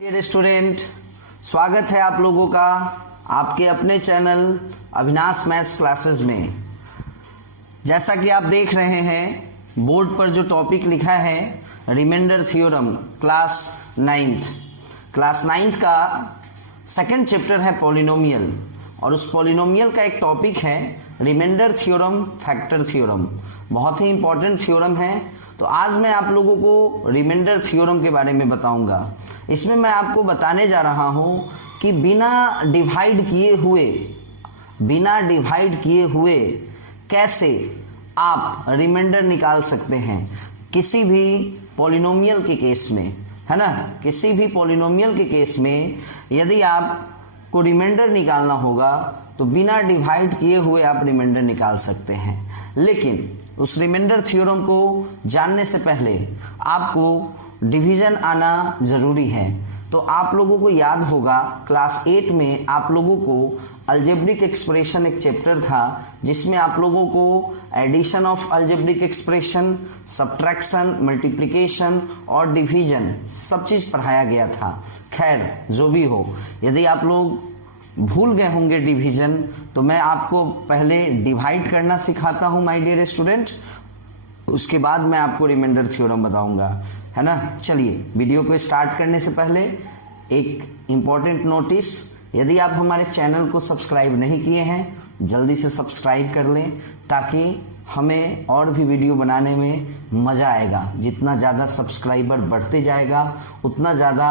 Dear student, स्वागत है आप लोगों का आपके अपने चैनल अविनाश मैथ्स क्लासेस में। जैसा कि आप देख रहे हैं बोर्ड पर जो टॉपिक लिखा है रिमाइंडर थ्योरम क्लास 9th का सेकंड चैप्टर है पॉलिनोमियल, और उस पॉलिनोमियल का एक टॉपिक है रिमाइंडर थ्योरम फैक्टर थ्योरम। बहुत ही इंपॉर्टेंट थ्योरम है। तो आज मैं आप लोगों को रिमाइंडर थ्योरम के बारे में बताऊंगा। इसमें मैं आपको बताने जा रहा हूं कि बिना डिवाइड किए हुए कैसे आप रिमाइंडर निकाल सकते हैं किसी भी पॉलिनोमियल के केस में, है ना। किसी भी पॉलिनोमियल के केस में यदि आपको रिमाइंडर निकालना होगा तो बिना डिवाइड किए हुए आप रिमाइंडर निकाल सकते हैं। लेकिन उस रिमाइंडर थ्योरम को जानने से पहले आपको डिवीजन आना जरूरी है। तो आप लोगों को याद होगा क्लास 8 में आप लोगों को अलजेब्रिक एक्सप्रेशन एक चैप्टर था जिसमें आप लोगों को addition of algebraic expression, subtraction, multiplication और डिवीजन सब चीज पढ़ाया गया था। खैर जो भी हो, यदि आप लोग भूल गए होंगे डिवीजन तो मैं आपको पहले डिवाइड करना सिखाता हूं माय डियर स्टूडेंट, उसके बाद मैं आपको रिमाइंडर थ्योरम बताऊंगा, है ना। चलिए वीडियो को स्टार्ट करने से पहले एक इंपॉर्टेंट नोटिस, यदि आप हमारे चैनल को सब्सक्राइब नहीं किए हैं जल्दी से सब्सक्राइब कर लें ताकि हमें और भी वीडियो बनाने में मजा आएगा। जितना ज्यादा सब्सक्राइबर बढ़ते जाएगा उतना ज्यादा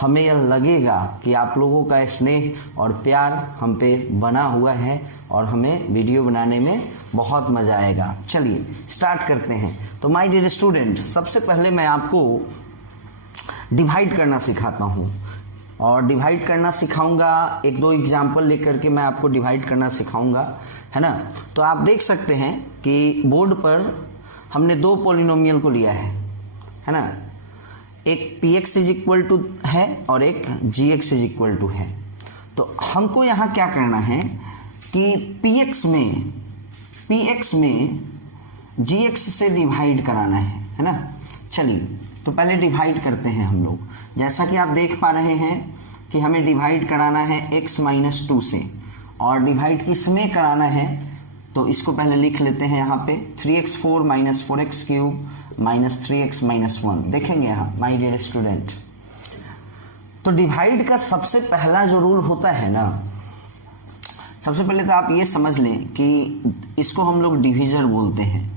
हमें यह लगेगा कि आप लोगों का स्नेह और प्यार हम पे बना हुआ है और हमें वीडियो बनाने में बहुत मजा आएगा। चलिए स्टार्ट करते हैं। तो माय डियर स्टूडेंट, सबसे पहले मैं आपको डिवाइड करना सिखाता हूं और डिवाइड करना सिखाऊंगा। एक दो एग्जाम्पल लेकर के मैं आपको डिवाइड करना सिखाऊंगा, है ना। तो आप देख सकते हैं कि बोर्ड पर हमने दो पॉलिनोमियल को लिया है ना। एक px इज इक्वल टू है और एक gx इज इक्वल टू है। तो हमको यहां क्या करना है कि px में gx से डिवाइड कराना है ना। चलिए तो पहले डिवाइड करते हैं हम लोग। जैसा कि आप देख पा रहे हैं कि हमें डिवाइड कराना है x-2 से, और डिवाइड किस में कराना है तो इसको पहले लिख लेते हैं यहाँ पे 3x4 - 4x³ - 3x - 1। देखेंगे यहाँ माय डियर स्टूडेंट, तो डिवाइड का सबसे पहला जो रूल होता है ना, सबसे पहले तो आप ये समझ लें कि इसको हम लोग डिविजर बोलते हैं,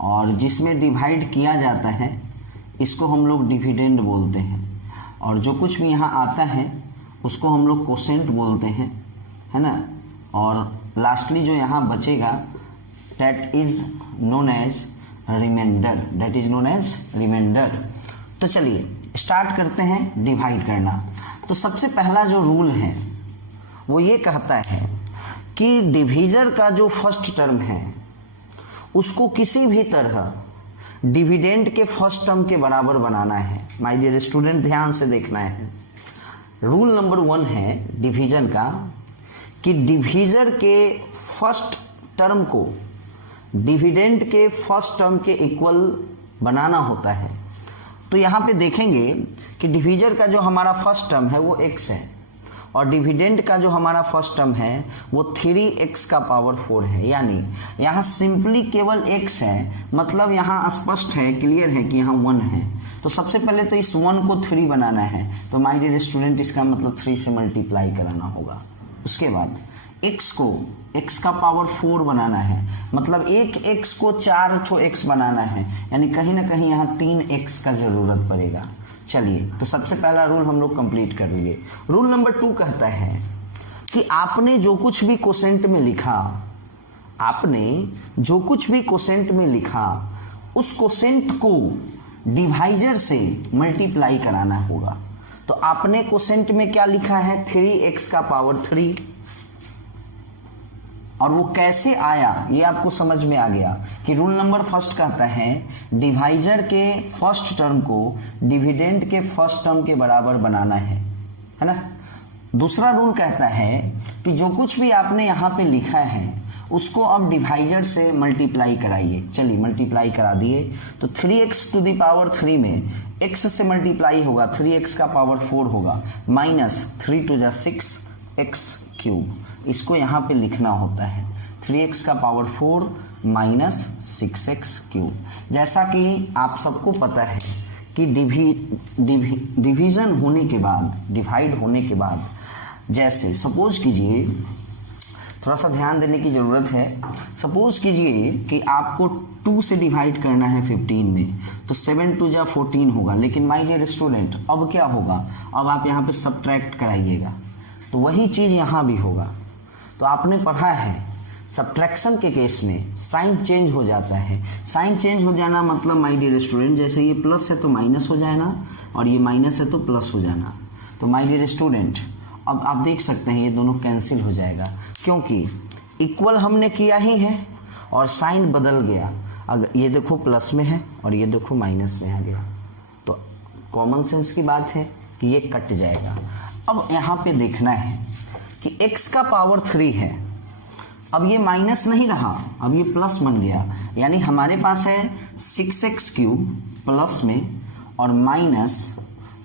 और जिसमें डिवाइड किया जाता है इसको हम लोग डिविडेंड बोलते हैं, और जो कुछ भी यहाँ आता है उसको हम लोग कोसेंट बोलते हैं, है ना। और लास्टली जो यहाँ बचेगा that is known as remainder. तो चलिए स्टार्ट करते हैं डिवाइड करना। तो सबसे पहला जो रूल है वो ये कहता है कि डिवीजर का जो फर्स्ट टर्म है उसको किसी भी तरह डिविडेंड के फर्स्ट टर्म के बराबर बनाना है। माय डियर स्टूडेंट, ध्यान से देखना है। रूल नंबर 1 है डिवीजन का कि डिवीजर के फर्स्ट टर्म को डिविडेंड के फर्स्ट टर्म के इक्वल बनाना होता है। तो यहां पे देखेंगे कि डिवीजर का जो हमारा फर्स्ट टर्म है वो x है, और डिविडेंड का जो हमारा फर्स्ट टर्म है वो 3x का पावर 4 है। यानी यहाँ सिंपली केवल x है, मतलब यहाँ स्पष्ट है, क्लियर है कि यहाँ 1 है। तो सबसे पहले तो इस 1 को 3 बनाना है, तो माय डियर स्टूडेंट इसका मतलब 3 से मल्टीप्लाई कराना होगा। उसके बाद x को x का पावर 4 बनाना है, मतलब एक x को 4 x बनाना है, यानी कहीं ना कहीं यहाँ 3x का जरूरत पड़ेगा। चलिए तो सबसे पहला रूल हम लोग कंप्लीट कर लिए। रूल नंबर 2 कहता है कि आपने जो कुछ भी कोसेंट में लिखा उस कोसेंट को डिवाइजर से मल्टीप्लाई कराना होगा। तो आपने कोसेंट में क्या लिखा है 3x का पावर 3, और वो कैसे आया ये आपको समझ में आ गया कि रूल नंबर फर्स्ट कहता है डिवाइजर के फर्स्ट टर्म को डिविडेंड के फर्स्ट टर्म के बराबर बनाना है ना। दूसरा रूल कहता है कि जो कुछ भी आपने यहाँ पे लिखा है उसको अब डिवाइजर से मल्टीप्लाई कराइए। चलिए मल्टीप्लाई करा दिए तो 3x टू द पावर 3 में x से मल्टीप्लाई होगा 3x का पावर 4 होगा माइनस 3 टू जा 6 x क्यूब, इसको यहाँ पे लिखना होता है 3x का पावर 4 माइनस 6x क्यूब। जैसा कि आप सबको पता है कि डिवीजन होने के बाद, डिवाइड होने के बाद, जैसे सपोज कीजिए, थोड़ा सा ध्यान देने की जरूरत है। सपोज कीजिए कि आपको 2 से डिवाइड करना है 15 में, तो 7 टू जा 14 होगा। लेकिन माय डियर स्टूडेंट अब क्या होगा, अब आप यहाँ पे सब्ट्रैक्ट कराइएगा, तो वही चीज यहाँ भी होगा। तो आपने पढ़ा है सब्ट्रैक्शन के केस में साइन चेंज हो जाता है। साइन चेंज हो जाना मतलब माय डियर स्टूडेंट, जैसे ये प्लस है तो माइनस हो जाना, और ये माइनस है तो प्लस हो जाना। तो माय डियर स्टूडेंट अब आप देख सकते हैं ये दोनों कैंसिल हो जाएगा, क्योंकि इक्वल हमने किया ही है और साइन बदल गया। अगर ये देखो प्लस में है और ये देखो माइनस में आ गया, तो कॉमन सेंस की बात है कि ये कट जाएगा। अब यहाँ पे देखना है कि x का पावर 3 है, अब ये माइनस नहीं रहा, अब ये प्लस बन गया, यानी हमारे पास है 6x क्यूब प्लस में और माइनस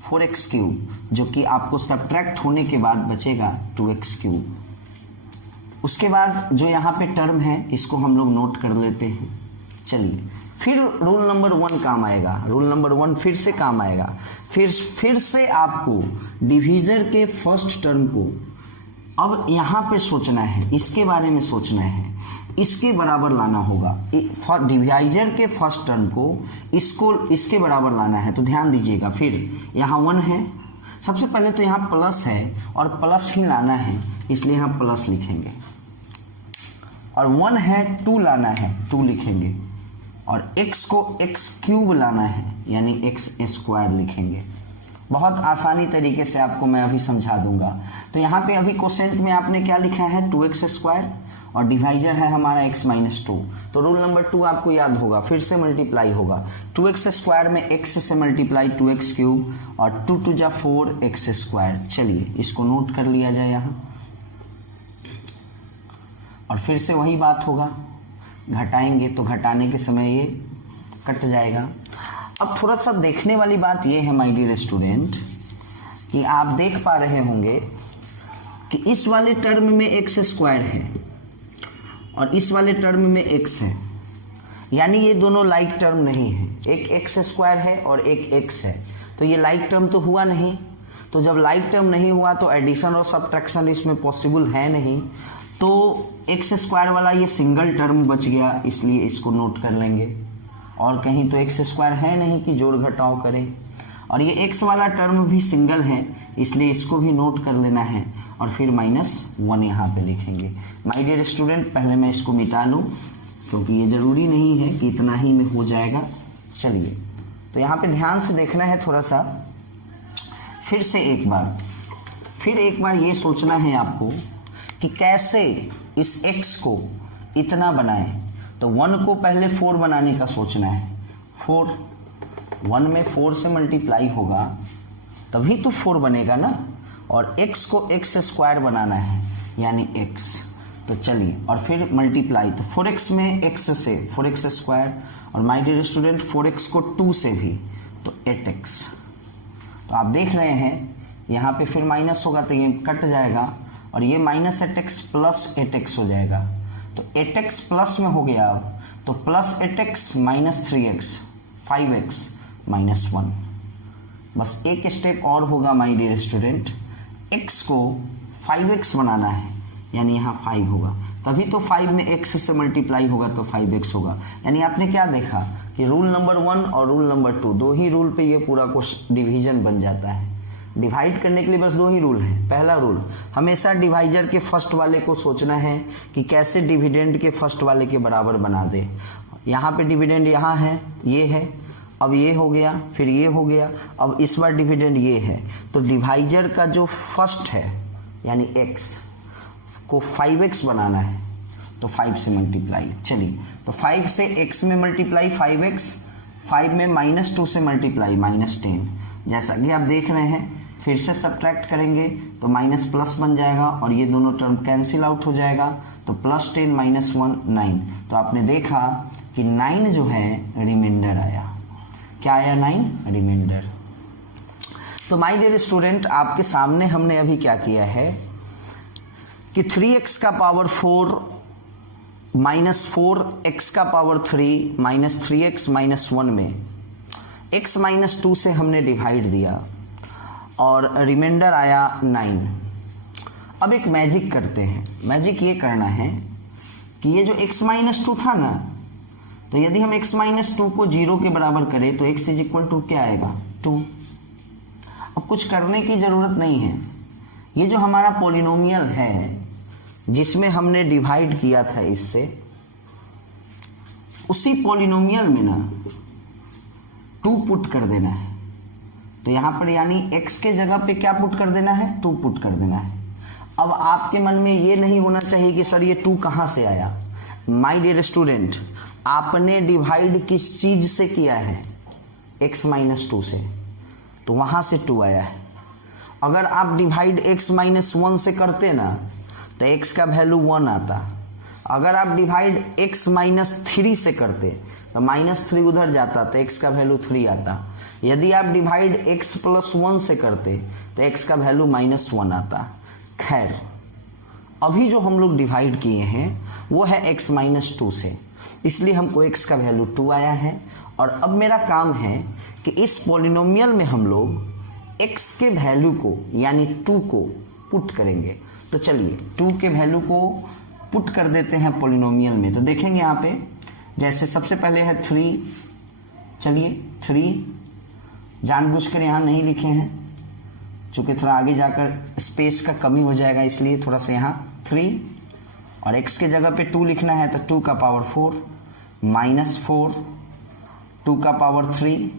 4x क्यूब, जो कि आपको सब्ट्रैक्ट होने के बाद बचेगा 2x क्यूब। उसके बाद जो यहाँ पे टर्म है इसको हम लोग नोट कर लेते हैं। चलिए फिर रूल नंबर 1 काम आएगा, रूल नंबर 1 फिर से काम आएगा। फिर से आपको डिवीजर के फर्स्ट टर्म को अब यहाँ पे सोचना है, इसके बारे में सोचना है, इसके बराबर लाना होगा। डिवाइजर के फर्स्ट टर्म को इसको इसके बराबर लाना है। तो ध्यान दीजिएगा, फिर यहाँ 1 है, सबसे पहले तो यहाँ प्लस है और प्लस ही लाना है, इसलिए यहाँ प्लस लिखेंगे। और 1 है 2 लाना है, 2 लिखेंगे। और x को x क्यूब लाना है, यानी x स्क्वायर लिखेंगे। बहुत आसानी तरीके से आपको मैं अभी समझा दूंगा। तो यहाँ पे अभी क्वोशेंट में आपने क्या लिखा है 2x स्क्वायर, और डिवाइजर है हमारा x माइनस 2। तो रूल नंबर 2 आपको याद होगा, फिर से मल्टीप्लाई होगा 2x स्क्वायर में x से मल्टीप्लाई 2x क्यूब और 2 टू जा 4x स्क्वायर। चलिए इसको नोट कर लिया जाए यहाँ, और फिर से वही बात होगा, घटाएंगे तो घटाने के समय ये कट जाएगा। अब थोड़ा सा देखने वाली बात ये है माय डियर स्टूडेंट कि आप देख पा रहे होंगे कि इस वाले टर्म में x स्क्वायर है और इस वाले टर्म में x है, यानी ये दोनों लाइक टर्म नहीं है। एक x स्क्वायर है और एक x है, तो ये लाइक टर्म तो हुआ नहीं। तो जब लाइक टर्म नहीं हुआ तो एडिशन और सब्ट्रैक्शन इसमें पॉसिबल है नहीं। तो x स्क्वायर वाला ये सिंगल टर्म बच गया, इसलिए इसको नोट कर लेंगे। और कहीं तो x स्क्वायर है नहीं कि जोड़ घटाव करें, और ये x वाला टर्म भी सिंगल है, इसलिए इसको भी नोट कर लेना है। और फिर -1 यहाँ पे लिखेंगे। माय डियर स्टूडेंट पहले मैं इसको मिटा लूँ, क्योंकि ये जरूरी नहीं है कि इतना ही में हो जाएगा। चलिए तो यहाँ पे ध्यान से देखना है थोड़ा सा। फिर एक बार ये सोचना है आपको कि कैसे इस x को इतना बनाएं। तो 1 को पहले 4 बनाने का सोचना है। 1 में 4 से मल्टीप्लाई होगा तभी तो 4 बनेगा ना, और x को x स्क्वायर बनाना है, यानी x। तो चलिए और फिर मल्टीप्लाई, तो 4x में x से 4x स्क्वायर, और माय डियर स्टूडेंट 4x को 2 से भी, तो 8x। तो आप देख रहे हैं यहाँ पे फिर माइनस होगा तो ये कट जाएगा, और ये -8x प्लस 8x हो जाएगा। तो 8x प्लस में हो गया, अब तो plus 8x minus 3x 5x minus 1। बस एक स्टेप और होगा माय डियर स्टूडेंट, x को 5x बनाना है, यानी यहाँ 5 होगा, तभी तो 5 में x से मल्टीप्लाई होगा तो 5x होगा। यानी आपने क्या देखा कि रूल नंबर 1 और रूल नंबर 2 दो ही रूल पे ये पूरा कुछ डिवीजन बन जाता है। डिवाइड करने के लिए बस 2 ही रूल है। पहला रूल, हमेशा डिवाइजर के फर्स्ट वाले को सोचना है कि कैसे डिविडेंड के फर्स्ट वाले के बराबर बना दे। यहाँ पे डिविडेंड यहाँ है, ये है, अब ये हो गया, फिर ये हो गया, अब इस बार डिविडेंड ये है। तो डिवाइजर का जो फर्स्ट है यानी x को 5x बनाना है, तो 5 से मल्टीप्लाई। चलिए तो 5 से x में मल्टीप्लाई 5x, 5 में -2 से मल्टीप्लाई -10। जैसा कि आप देख रहे हैं, फिर से सब्ट्रैक्ट करेंगे तो माइनस प्लस बन जाएगा और ये दोनों टर्म कैंसिल आउट हो जाएगा। तो +10 - 1 9। तो आपने देखा कि 9 जो है रिमाइंडर आया। क्या आया 9 रिमाइंडर। तो माय डियर स्टूडेंट, आपके सामने हमने अभी क्या किया है कि 3x का पावर 4 माइनस 4x का पावर 3 माइनस 3x माइनस 1 में x माइनस 2 से हमने डिवाइड दिया और रिमाइंडर आया 9। अब एक मैजिक करते हैं। मैजिक ये करना है कि ये जो x माइनस 2 था ना, तो यदि हम x माइनस 2 को 0 के बराबर करें तो x इज इक्वल टू क्या आएगा 2। अब कुछ करने की जरूरत नहीं है। ये जो हमारा पॉलिनोमियल है जिसमें हमने डिवाइड किया था इससे, उसी पॉलिनोमियल में ना 2 पुट कर देना है। तो यहां पर यानी x के जगह पे क्या पुट कर देना है 2 पुट कर देना है। अब आपके मन में ये नहीं होना चाहिए कि सर ये 2 कहां से आया। माय डियर स्टूडेंट, आपने डिवाइड किस चीज से किया है x माइनस 2 से, तो वहां से 2 आया है। अगर आप डिवाइड x माइनस 1 से करते ना तो x का वैल्यू 1 आता। अगर आप डिवाइड x माइनस 3 से करते तो माइनस 3 उधर जाता तो x का वैल्यू 3 आता। यदि आप डिवाइड x प्लस 1 से करते तो x का वैल्यू माइनस 1 आता। खैर, अभी जो हम लोग डिवाइड किए हैं वो है x माइनस 2 से, इसलिए हमको x का वैल्यू 2 आया है। और अब मेरा काम है कि इस पॉलिनोमियल में हम लोग x के वैल्यू को यानी 2 को पुट करेंगे। तो चलिए 2 के वैल्यू को पुट कर देते हैं पॉलिनोमियल में। तो देखेंगे यहाँ पे, जैसे सबसे पहले है 3। चलिए 3 जानबूझकर यहाँ नहीं लिखे हैं चूंकि थोड़ा आगे जाकर स्पेस का कमी हो जाएगा, इसलिए थोड़ा सा यहाँ 3 और x के जगह पे 2 लिखना है तो 2 का पावर 4 माइनस 4, 2 का पावर 3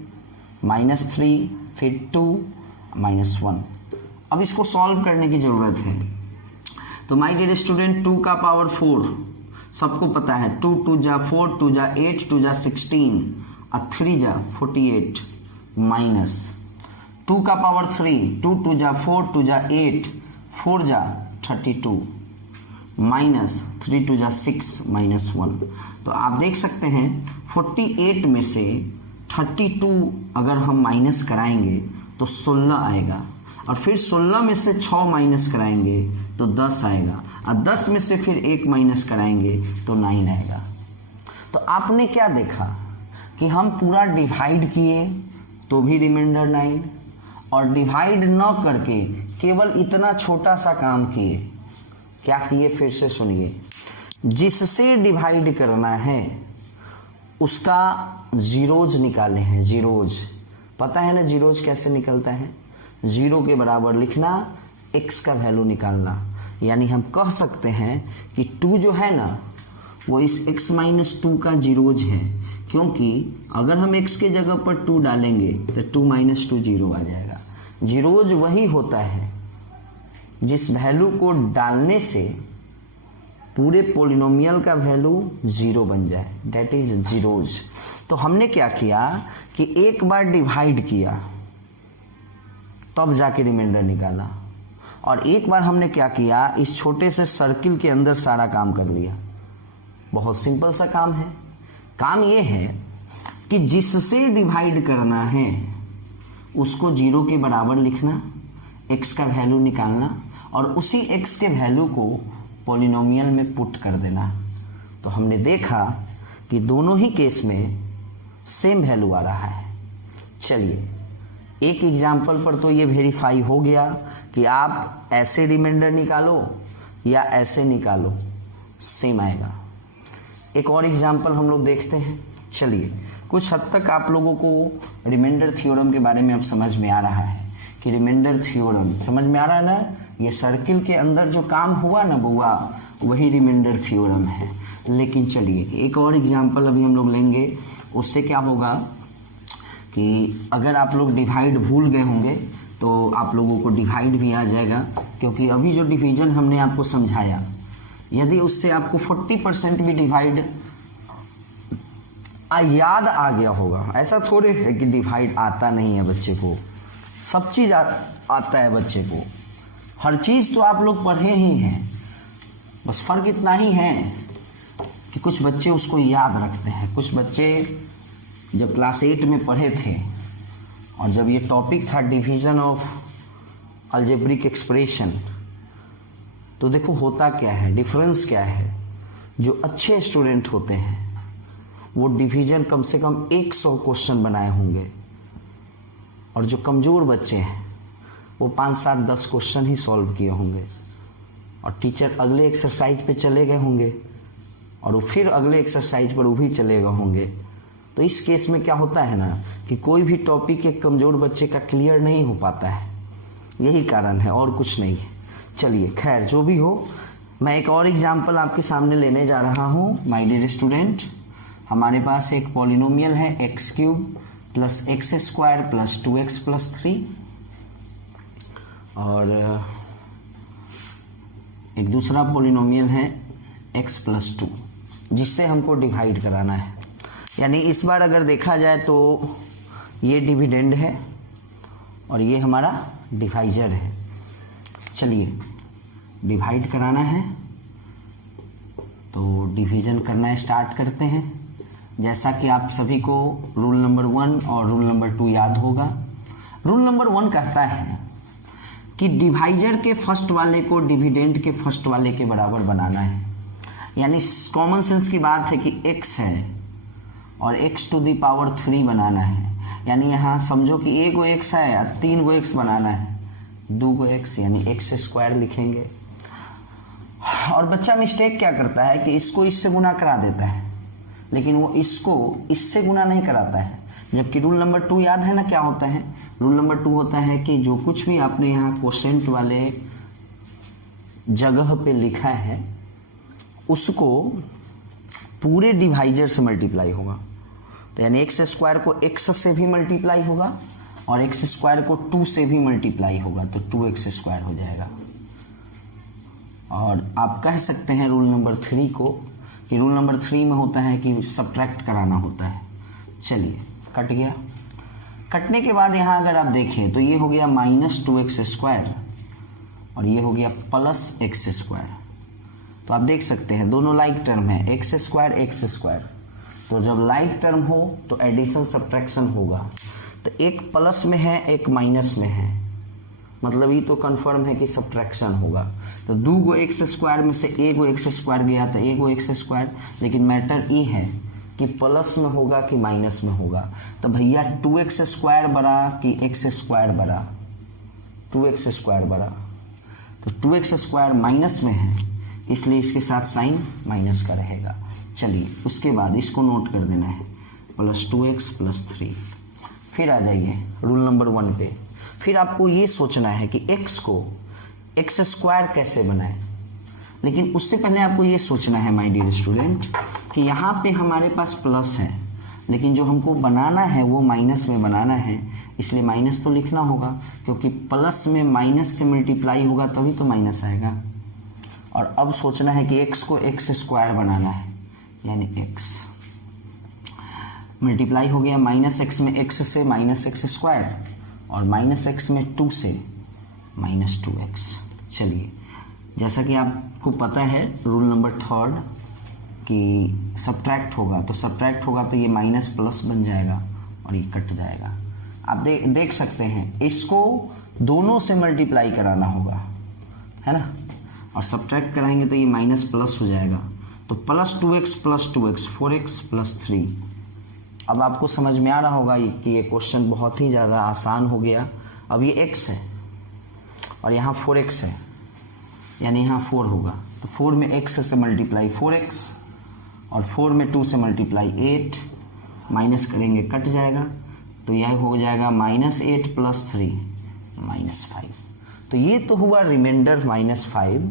माइनस 3, फिर 2 माइनस 1। अब इसको सॉल्व करने की जरूरत है। तो माय डियर स्टूडेंट, 2 का पावर 4 सबको पता है, 2 2 जा 4, 2 जा 8, 2 जा 16 और 3 जा 48 माइनस 2 का पावर 3, 2 2 जा 4, 2 जा 8, 4 जा 32 माइनस 3 2 जा 6 माइनस 1। तो आप देख सकते हैं 48 में से 32 अगर हम माइनस कराएंगे तो 16 आएगा, और फिर 16 में से 6 माइनस कराएंगे तो 10 आएगा, और 10 में से फिर 1 माइनस कराएंगे तो 9 आएगा। तो आपने क्या देखा कि हम पूरा डिवाइड किए तो भी रिमाइंडर 9, और डिवाइड न करके केवल इतना छोटा सा काम किए। क्या किए फिर से सुनिए। जिससे डिवाइड करना है उसका जीरोज निकाले हैं। जीरोज पता है ना, जीरोज कैसे निकलता है, 0 के बराबर लिखना, x का वैल्यू निकालना। यानी हम कह सकते हैं कि 2 जो है ना वो इस x माइनस 2 का जीरोज है, क्योंकि अगर हम x के जगह पर 2 डालेंगे तो 2 माइनस 2 0 आ जाएगा। जीरोज वही होता है जिस वैल्यू को डालने से पूरे पॉलिनोमियल का वैल्यू 0 बन जाए, दैट इज जीरोज। तो हमने क्या किया कि एक बार डिवाइड किया तब जाके रिमाइंडर निकाला, और एक बार हमने क्या किया इस छोटे से सर्किल के अंदर सारा काम कर लिया। बहुत सिंपल सा काम है। काम ये है कि जिससे डिवाइड करना है उसको 0 के बराबर लिखना, x का वैल्यू निकालना, और उसी x के वैल्यू को पॉलिनोमियल में पुट कर देना। तो हमने देखा कि दोनों ही केस में सेम वैल्यू आ रहा है। चलिए एक एग्जाम्पल पर तो ये वेरीफाई हो गया कि आप ऐसे रिमाइंडर निकालो या ऐसे निकालो, सेम आएगा। एक और एग्जाम्पल हम लोग देखते हैं। चलिए, कुछ हद तक आप लोगों को रिमाइंडर थ्योरम के बारे में अब समझ में आ रहा है कि रिमाइंडर थ्योरम समझ में आ रहा है ना, ये सर्किल के अंदर जो काम हुआ ना बुआ, वही रिमाइंडर थ्योरम है। लेकिन चलिए एक और एग्जाम्पल अभी हम लोग लेंगे। उससे क्या होगा कि अगर आप लोग डिवाइड भूल गए होंगे तो आप लोगों को डिवाइड भी आ जाएगा, क्योंकि अभी जो डिवीजन हमने आपको समझाया, यदि उससे आपको 40% भी डिवाइड याद आ गया होगा। ऐसा थोड़े है कि डिवाइड आता नहीं है बच्चे को, सब चीज आता है बच्चे को, हर चीज तो आप लोग पढ़े ही हैं। बस फर्क इतना ही है कि कुछ बच्चे उसको याद रखते हैं, कुछ बच्चे जब क्लास 8 में पढ़े थे और जब ये टॉपिक था डिवीजन ऑफ अलजेब्रिक एक्सप्रेशन, तो देखो होता क्या है, डिफरेंस क्या है। जो अच्छे स्टूडेंट होते हैं वो डिवीजन कम से कम 100 क्वेश्चन बनाए होंगे, और जो कमजोर बच्चे हैं वो 5, 7, 10 क्वेश्चन ही सॉल्व किए होंगे, और टीचर अगले एक्सरसाइज पे चले गए होंगे और वो फिर अगले एक्सरसाइज पर वो भी चले गए होंगे। तो इस केस में क्या होता है ना कि कोई भी टॉपिक एक कमजोर बच्चे का क्लियर नहीं हो पाता है, यही कारण है और कुछ नहीं है। चलिए खैर जो भी हो, मैं एक और एग्जाम्पल आपके सामने लेने जा रहा हूँ माय डियर स्टूडेंट। हमारे पास एक पॉलिनोमियल है x³ plus x² plus 2x plus 3, और एक दूसरा पॉलिनोमियल है x प्लस 2, जिससे हमको डिवाइड कराना है। यानी इस बार अगर देखा जाए तो ये डिविडेंड है और ये हमारा डिवाइजर है। चलिए डिवाइड कराना है तो डिवीजन करना स्टार्ट करते हैं। जैसा कि आप सभी को रूल नंबर 1 और रूल नंबर 2 याद होगा। रूल नंबर 1 कहता है कि डिवाइजर के फर्स्ट वाले को डिविडेंड के फर्स्ट वाले के बराबर बनाना है। यानी कॉमन सेंस की बात है कि x है और x टू दी पावर 3 बनाना है। यानी यहाँ समझो कि 1 गो x है या 3 गो x बनाना है, 2 गो x यानी x² लिखेंगे। और बच्चा मिस्टेक क्या करता है कि इसको इससे गुना करा देता है, लेकिन वो इसको इससे गुना नहीं कराता है। जबकि रूल नंबर 2 याद है ना क्या होता है। रूल नंबर 2 होता है कि जो कुछ भी आपने यहाँ क्वोशेंट वाले जगह पे लिखा है उसको पूरे डिवाइजर से मल्टीप्लाई होगा। तो यानी x² को x से भी मल्टीप्लाई होगा और x² को 2 से भी मल्टीप्लाई होगा, तो 2x² हो जाएगा। और आप कह सकते हैं रूल नंबर 3 को कि रूल नंबर 3 में होता है कि सब्ट्रैक्ट कराना होता है। चलिए कट गया। कटने के बाद यहाँ अगर आप देखें तो ये हो गया -2x² और ये हो गया +x²। तो आप देख सकते हैं दोनों लाइक टर्म है, x²। तो जब लाइक टर्म हो तो एडिशन सब्ट्रैक्शन होगा। तो एक प्लस में है एक माइनस में है, मतलब ये तो कंफर्म है कि सब्ट्रैक्शन होगा। तो 2 गो x² में से 1 गो x² गया तो 1 गो x², लेकिन मैटर ये है कि प्लस में होगा कि माइनस में होगा। तो भैया 2x² बड़ा कि x² बड़ा, 2x² बड़ा। तो 2x² माइनस में है इसलिए इसके साथ साइन माइनस का रहेगा। चलिए उसके बाद इसको नोट कर देना है +2x + 3। फिर आ जाइए रूल नंबर 1 पे। फिर आपको ये सोचना है कि x को x² कैसे बनाएं। लेकिन उससे पहले आपको ये सोचना है माय डियर स्टूडेंट कि यहाँ पे हमारे पास प्लस है, लेकिन जो हमको बनाना है वो माइनस में बनाना है, इसलिए माइनस तो लिखना होगा, क्योंकि प्लस में माइनस से मल्टीप्लाई होगा तभी तो माइनस आएगा। और अब सोचना है कि x को x² बनाना है, यानी x मल्टीप्लाई हो गया -x में x से -x² और -x में 2 से -2x। चलिए जैसा कि आपको पता है रूल नंबर 3 कि सब्ट्रैक्ट होगा, तो सब्ट्रैक्ट होगा तो ये माइनस प्लस बन जाएगा और ये कट जाएगा। आप देख सकते हैं इसको दोनों से मल्टीप्लाई कराना होगा, है ना, और सब्ट्रैक्ट कराएंगे तो ये माइनस प्लस हो जाएगा। तो +2x + 2x 4x + 3। अब आपको समझ में आ रहा होगा कि ये क्वेश्चन बहुत ही ज़्यादा आसान हो गया। अब ये x है और यहाँ 4x है, यानी यहाँ 4 होगा। तो 4 में x से मल्टीप्लाई 4x और 4 में 2 से मल्टीप्लाई 8, माइनस करेंगे कट जाएगा। तो यह हो जाएगा -8 + 3 -5। तो ये तो हुआ रिमाइंडर -5।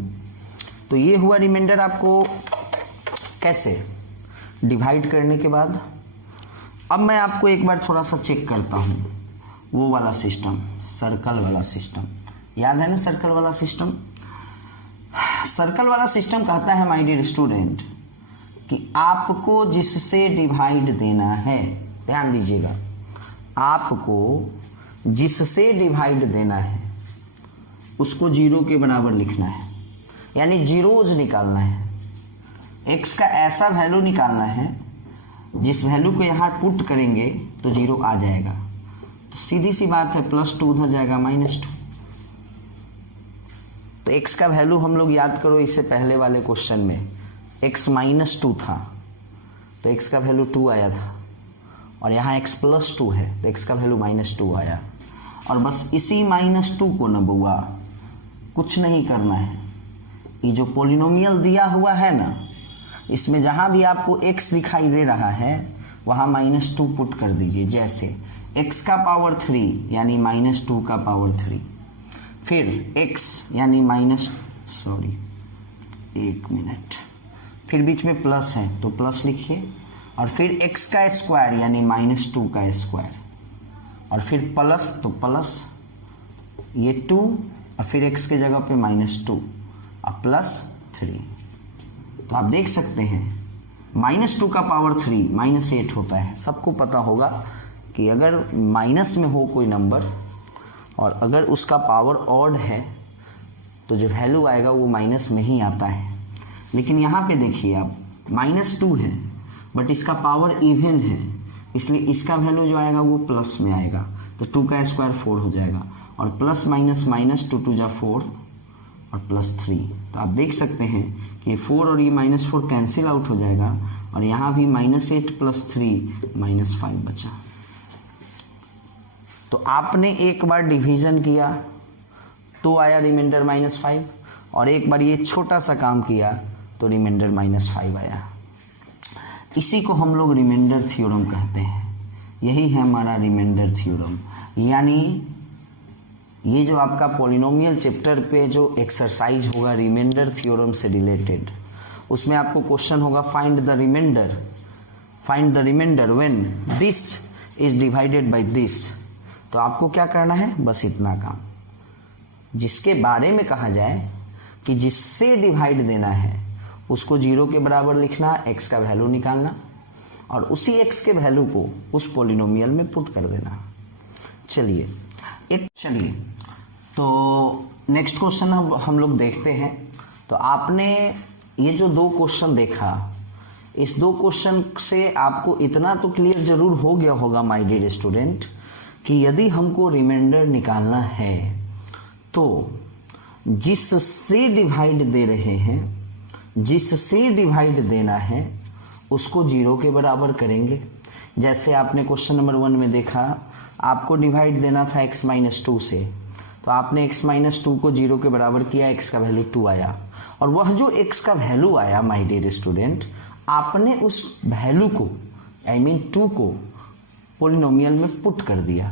तो ये हुआ रिमाइंडर आपको कैसे डिवाइड करने के बाद। अब मैं आपको एक बार थोड़ा सा चेक करता हूँ वो वाला सिस्टम, सर्कल वाला सिस्टम। याद है ना सर्कल वाला सिस्टम। सर्कल वाला सिस्टम कहता है माय डियर स्टूडेंट कि आपको जिससे डिवाइड देना है, ध्यान दीजिएगा, आपको जिससे डिवाइड देना है उसको 0 के बराबर लिखना है, यानी जीरोज निकालना है। x का ऐसा वैल्यू निकालना है जिस वैल्यू को यहाँ पुट करेंगे तो 0 आ जाएगा। तो सीधी सी बात है, +2 उधर जाएगा -2। तो x का वैल्यू हम लोग याद करो, इससे पहले वाले क्वेश्चन में x -2 था तो x का वैल्यू 2 आया था, और यहाँ x +2 है तो x का वैल्यू -2 आया। और बस इसी -2 को न बुआ कुछ नहीं करना है, ये जो पॉलिनोमियल दिया हुआ है ना, इसमें जहां भी आपको x दिखाई दे रहा है वहां -2 पुट कर दीजिए। जैसे x का पावर 3 यानी -2 का पावर 3, फिर x यानी एक मिनट, फिर बीच में प्लस है तो प्लस लिखिए, और फिर x का स्क्वायर यानी -2 का स्क्वायर, और फिर प्लस तो प्लस ये 2, और फिर x के जगह पे -2 और +3। तो आप देख सकते हैं -2 का पावर 3 -8 होता है। सबको पता होगा कि अगर माइनस में हो कोई नंबर और अगर उसका पावर ऑड है तो जो वैल्यू आएगा वो माइनस में ही आता है। लेकिन यहाँ पे देखिए आप, -2 है बट इसका पावर इवन है, इसलिए इसका वैल्यू जो आएगा वो प्लस में आएगा। तो 2 का स्क्वायर 4 हो जाएगा, और प्लस माइनस -2 2 जा 4 और +3। तो आप देख सकते हैं कि 4 और ये -4 कैंसिल आउट हो जाएगा, और यहाँ भी -8 + 3 -5 बचा। तो आपने एक बार डिवीजन किया तो आया रिमाइंडर -5, और एक बार ये छोटा सा काम किया तो रिमाइंडर -5 आया। इसी को हम लोग रिमाइंडर थ्योरम कहते हैं। यही है हमारा रिमाइंडर थ्योरम। यानी ये जो आपका पॉलिनोमियल चैप्टर पे जो एक्सरसाइज होगा रिमाइंडर थ्योरम से रिलेटेड, उसमें आपको क्वेश्चन होगा find the remainder when this is divided by this. तो आपको क्या करना है, बस इतना काम, जिसके बारे में कहा जाए कि जिससे डिवाइड देना है उसको 0 के बराबर लिखना, x का वैल्यू निकालना, और उसी x के वैल्यू को उस पॉलिनोमियल में पुट कर देना। चलिए तो नेक्स्ट क्वेश्चन हम लोग देखते हैं। तो आपने ये जो 2 क्वेश्चन देखा, इस 2 क्वेश्चन से आपको इतना तो क्लियर जरूर हो गया होगा माय डियर स्टूडेंट, कि यदि हमको रिमाइंडर निकालना है तो जिससे डिवाइड दे रहे हैं, जिससे डिवाइड देना है उसको 0 के बराबर करेंगे। जैसे आपने क्वेश्चन नंबर 1 में देखा, आपको डिवाइड देना था x -2 से, तो आपने x -2 को 0 के बराबर किया, x का वैल्यू 2 आया, और वह जो x का वैल्यू आया माय डियर स्टूडेंट, आपने उस वैल्यू को I mean 2 को पॉलिनोमियल में पुट कर दिया।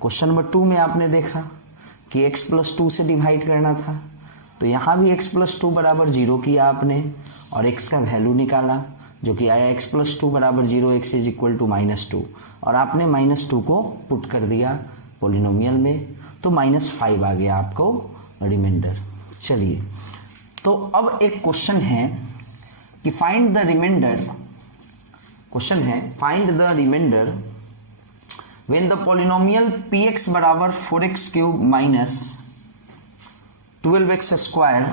क्वेश्चन नंबर 2 में आपने देखा कि x + 2 से डिवाइड करना था, तो यहाँ भी x + 2 बराबर 0 किया आपने, और x का वैल्यू निकाला जो कि आया x + 2 बराबर 0, x इज इक्वल टू -2, और आपने -2 को पुट कर दिया पॉलिनोमियल में, तो -5 आ गया आपको रिमाइंडर। चलिए, तो अब एक क्वेश्चन है कि फाइंड द रिमाइंडर, क्वेश्चन है find the remainder when the polynomial px बराबर 4x³ - 12x²।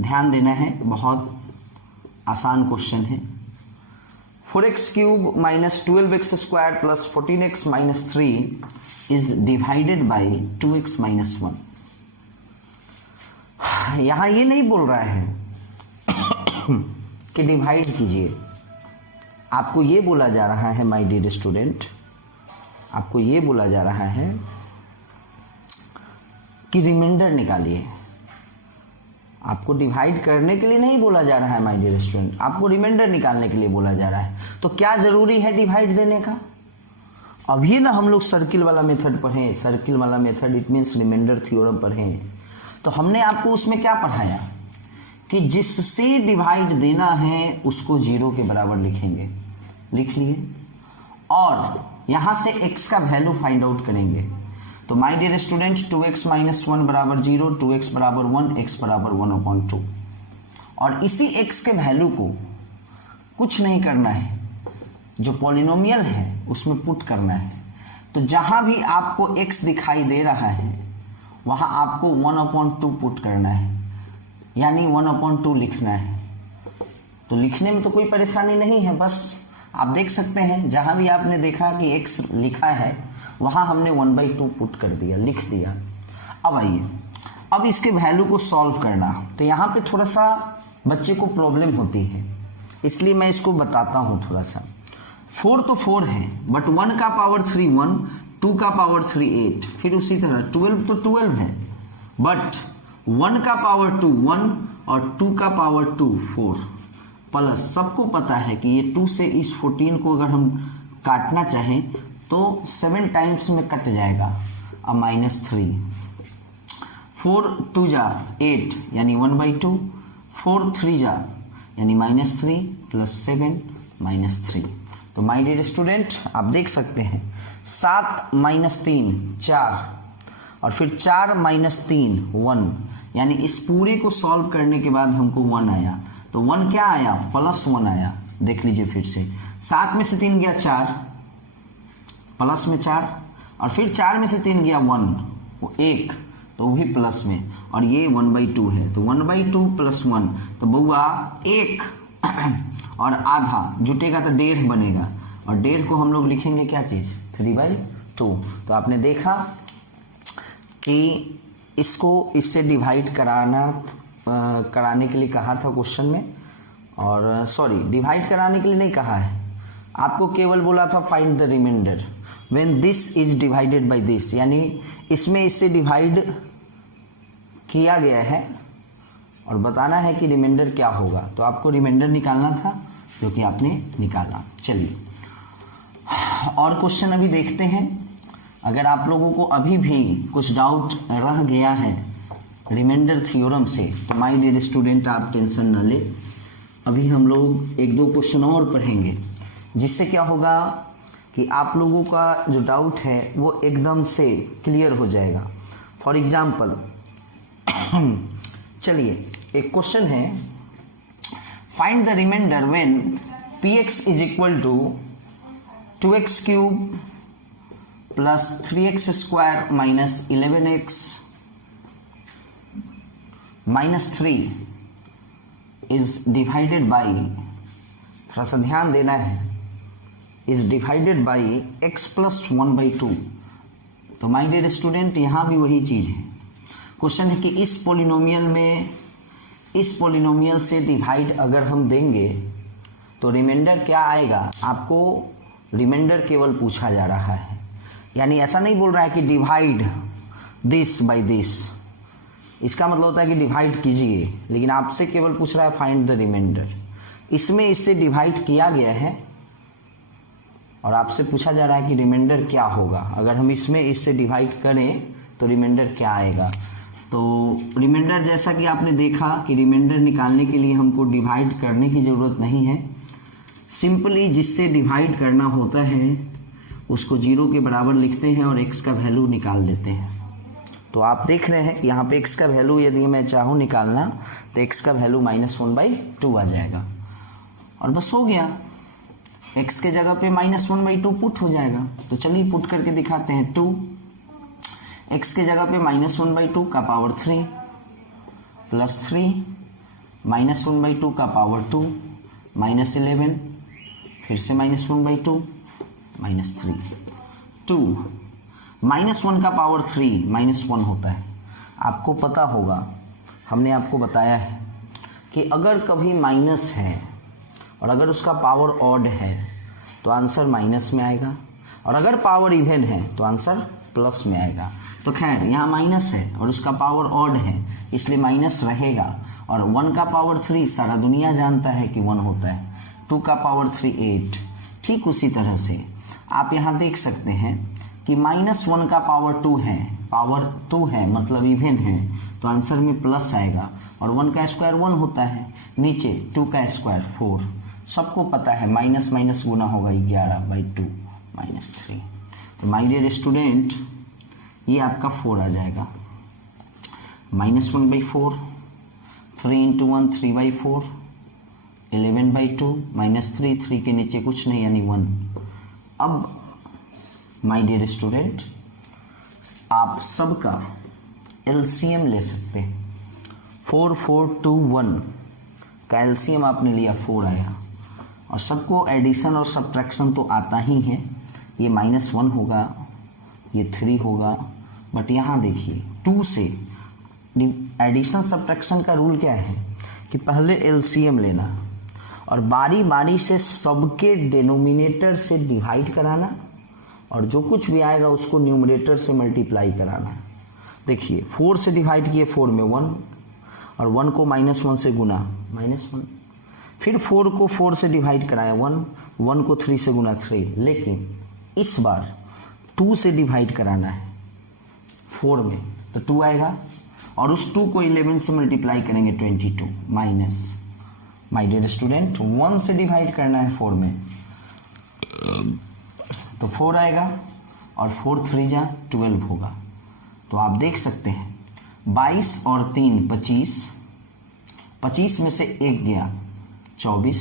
ध्यान देना है, बहुत आसान क्वेश्चन है। 4x³ - 12x² + 14x - 3 is divided bye 2x - 1। यहां ये नहीं बोल रहा है कि डिवाइड कीजिए, आपको ये बोला जा रहा है माय डियर स्टूडेंट, आपको ये बोला जा रहा है कि रिमाइंडर निकालिए। आपको डिवाइड करने के लिए नहीं बोला जा रहा है माय डियर स्टूडेंट, आपको रिमाइंडर निकालने के लिए बोला जा रहा है। तो क्या जरूरी है डिवाइड देने का? अभी ना हम लोग सर्किल वाला मेथड पढ़े, सर्किल वाला method it means remainder theorem पढ़े, तो हमने आपको उसमें क्या पढ़ाया कि जिससे डिवाइड देना है उसको 0 के बराबर लिखेंगे, लिख लिए, और यहां से x का वैल्यू फाइंड आउट करेंगे। तो माय डियर स्टूडेंट 2x - 1 बराबर 0, 2x बराबर 1, x बराबर 1/2, और इसी x के वैल्यू को कुछ नहीं करना है, जो पॉलिनोमियल है उसमें पुट करना है। तो जहां भी आपको x दिखाई दे रहा है वहां आपको 1/2 पुट करना है, यानी 1/2 लिखना है। तो लिखने में तो कोई परेशानी नहीं है, बस आप देख सकते हैं जहां भी आपने देखा कि x लिखा है वहां हमने 1/2 पुट कर दिया, लिख दिया। अब आइए, अब इसके वैल्यू को सॉल्व करना, तो यहाँ पे थोड़ा सा बच्चे को प्रॉब्लम होती है, इसलिए मैं इसको बताता हूं थोड़ा सा। 4 तो 4 है, बट 1 का पावर 3 1, 2 का पावर 3 8, फिर उसी तरह 12 तो 12 है, बट 1 का पावर 2 1 और 2 का पावर 2 4, प्लस सबको पता है कि ये 2 से इस 14 को अगर हम काटना चाहें तो 7 टाइम्स में कट जाएगा, अब -3, 4 2 जा 8 यानी 1/2, 4 3 जा यानी -3 प्लस 7 -3। तो माय डियर स्टूडेंट आप देख सकते हैं 7 -3 4 और फिर 4 -3 1, यानी इस पूरे को सॉल्व करने के बाद हमको 1 आया, तो 1 क्या आया, +1 आया। देख लीजिए फिर से, 7 में से 3 गया 4, प्लस में 4, और फिर 4 में से 3 गया 1, तो भी प्लस में, और ये 1/2 है, तो 1/2 + 1, तो बउआ 1 और आधा जुटेगा तो 1.5 बनेगा, और 1.5 को हम लोग लिखेंगे क्या चीज, 3/2। तो आपने देखा कि इसको इससे डिवाइड कराने के लिए कहा था क्वेश्चन में, और सॉरी डिवाइड कराने के लिए नहीं कहा है, आपको केवल बोला था find the remainder when this is divided by this, यानी इसमें इससे डिवाइड किया गया है और बताना है कि रिमाइंडर क्या होगा, तो आपको रिमाइंडर निकालना था जो कि आपने निकाला। चलिए और क्वेश्चन अभी देखते हैं। अगर आप लोगों को अभी भी कुछ डाउट रह गया है रिमाइंडर थ्योरम से, तो माय डियर स्टूडेंट आप टेंशन न ले, अभी हम लोग 1-2 क्वेश्चन और पढ़ेंगे, जिससे क्या होगा कि आप लोगों का जो डाउट है वो एकदम से क्लियर हो जाएगा। फॉर एग्जाम्पल चलिए एक क्वेश्चन है, find the remainder when px = 2x³ + 3x² - 11x - 3 is divided by, थोड़ा सा ध्यान देना है, इज डिवाइडेड बाई x + 1/2। तो माय डियर स्टूडेंट यहां भी वही चीज है, क्वेश्चन है कि इस पॉलिनोमियल से डिवाइड अगर हम देंगे तो रिमाइंडर क्या आएगा, आपको रिमाइंडर केवल पूछा जा रहा है, यानी ऐसा नहीं बोल रहा है कि डिवाइड दिस बाय दिस, इसका मतलब होता है कि डिवाइड कीजिए, लेकिन आपसे केवल पूछ रहा है फाइंड द रिमाइंडर। इसमें इससे डिवाइड किया गया है और आपसे पूछा जा रहा है कि रिमाइंडर क्या होगा, अगर हम इसमें इससे डिवाइड करें तो रिमाइंडर क्या आएगा। तो रिमाइंडर जैसा कि आपने देखा कि रिमाइंडर निकालने के लिए हमको डिवाइड करने की जरूरत नहीं है, सिंपली जिससे डिवाइड करना होता है उसको 0 के बराबर लिखते हैं और x का वैल्यू निकाल लेते हैं। तो आप देख रहे हैं यहाँ पे x का वैल्यू यदि मैं चाहूँ निकालना तो x का वैल्यू -1/2 आ जाएगा, और बस हो गया, x के जगह पे -1/2 पुट हो जाएगा। तो चलिए पुट करके दिखाते हैं, 2 x के जगह पे -1/2 का पावर 3 + 3 -1/2 का पावर 2 -11, फिर से -1/2 -3 2 -1 का पावर 3 -1 होता है। आपको पता होगा, हमने आपको बताया है कि अगर कभी माइनस है और अगर उसका पावर ऑड है तो आंसर माइनस में आएगा, और अगर पावर इवन है तो आंसर प्लस में आएगा। तो खैर यहाँ माइनस है और उसका पावर ऑड है, इसलिए माइनस रहेगा, और 1 का पावर 3 सारा दुनिया जानता है कि 1 होता है, 2 का पावर 3 8। ठीक उसी तरह से आप यहाँ देख सकते हैं कि -1 का पावर 2 है, पावर 2 है मतलब इवन है, तो आंसर में प्लस आएगा, और 1 का स्क्वायर 1 होता है, नीचे 2 का स्क्वायर 4, सबको पता है माइनस माइनस गुना होगा 11/2 -3। तो माय डियर स्टूडेंट ये आपका 4 आ जाएगा, -1/4, 3 × 1 3/4, 11/2 -3, 3 के नीचे कुछ नहीं यानी 1। अब माय डियर स्टूडेंट आप सबका एलसीएम ले सकते हैं, 4 4 2 1 का एलसीएम आपने लिया 4 आया, और सबको एडिशन और सब्ट्रैक्शन तो आता ही है। ये -1 होगा, ये 3 होगा, बट यहाँ देखिए 2 से एडिशन सब्ट्रैक्शन का रूल क्या है कि पहले एलसीएम लेना और बारी बारी से सबके डिनोमिनेटर से डिवाइड कराना और जो कुछ भी आएगा उसको न्यूमरेटर से मल्टीप्लाई कराना। देखिए 4 से डिवाइड किए 4 में 1 और 1 को -1 से गुना -1, फिर 4 को 4 से डिवाइड कराया 1, 1 को 3 से गुना 3, लेकिन इस बार 2 से डिवाइड कराना है 4 में तो 2 आएगा और उस 2 को 11 से मल्टीप्लाई करेंगे 22 माइनस, माय डियर स्टूडेंट 1 से डिवाइड करना है 4 में तो 4 आएगा और 4 3 जा 12 होगा। तो आप देख सकते हैं 22 और 3 25, 25 में से 1 गया 24,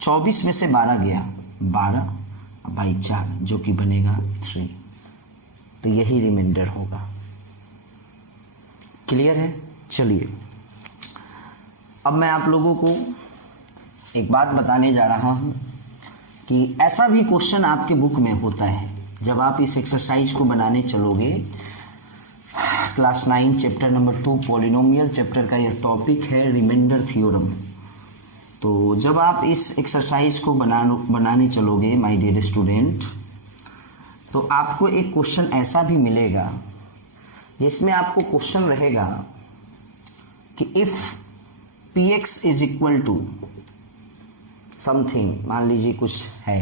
24 में से 12 गया 12 बाई 4 जो कि बनेगा 3। तो यही रिमाइंडर होगा। क्लियर है? चलिए अब मैं आप लोगों को एक बात बताने जा रहा हूं कि ऐसा भी क्वेश्चन आपके बुक में होता है जब आप इस एक्सरसाइज को बनाने चलोगे। Class 9 chapter number 2 polynomial chapter का यह टॉपिक है रिमाइंडर थ्योरम। तो जब आप इस एक्सरसाइज को बनाने चलोगे माय डियर स्टूडेंट, तो आपको एक क्वेश्चन ऐसा भी मिलेगा जिसमें आपको क्वेश्चन रहेगा कि if px is equal to something, मान लीजिए कुछ है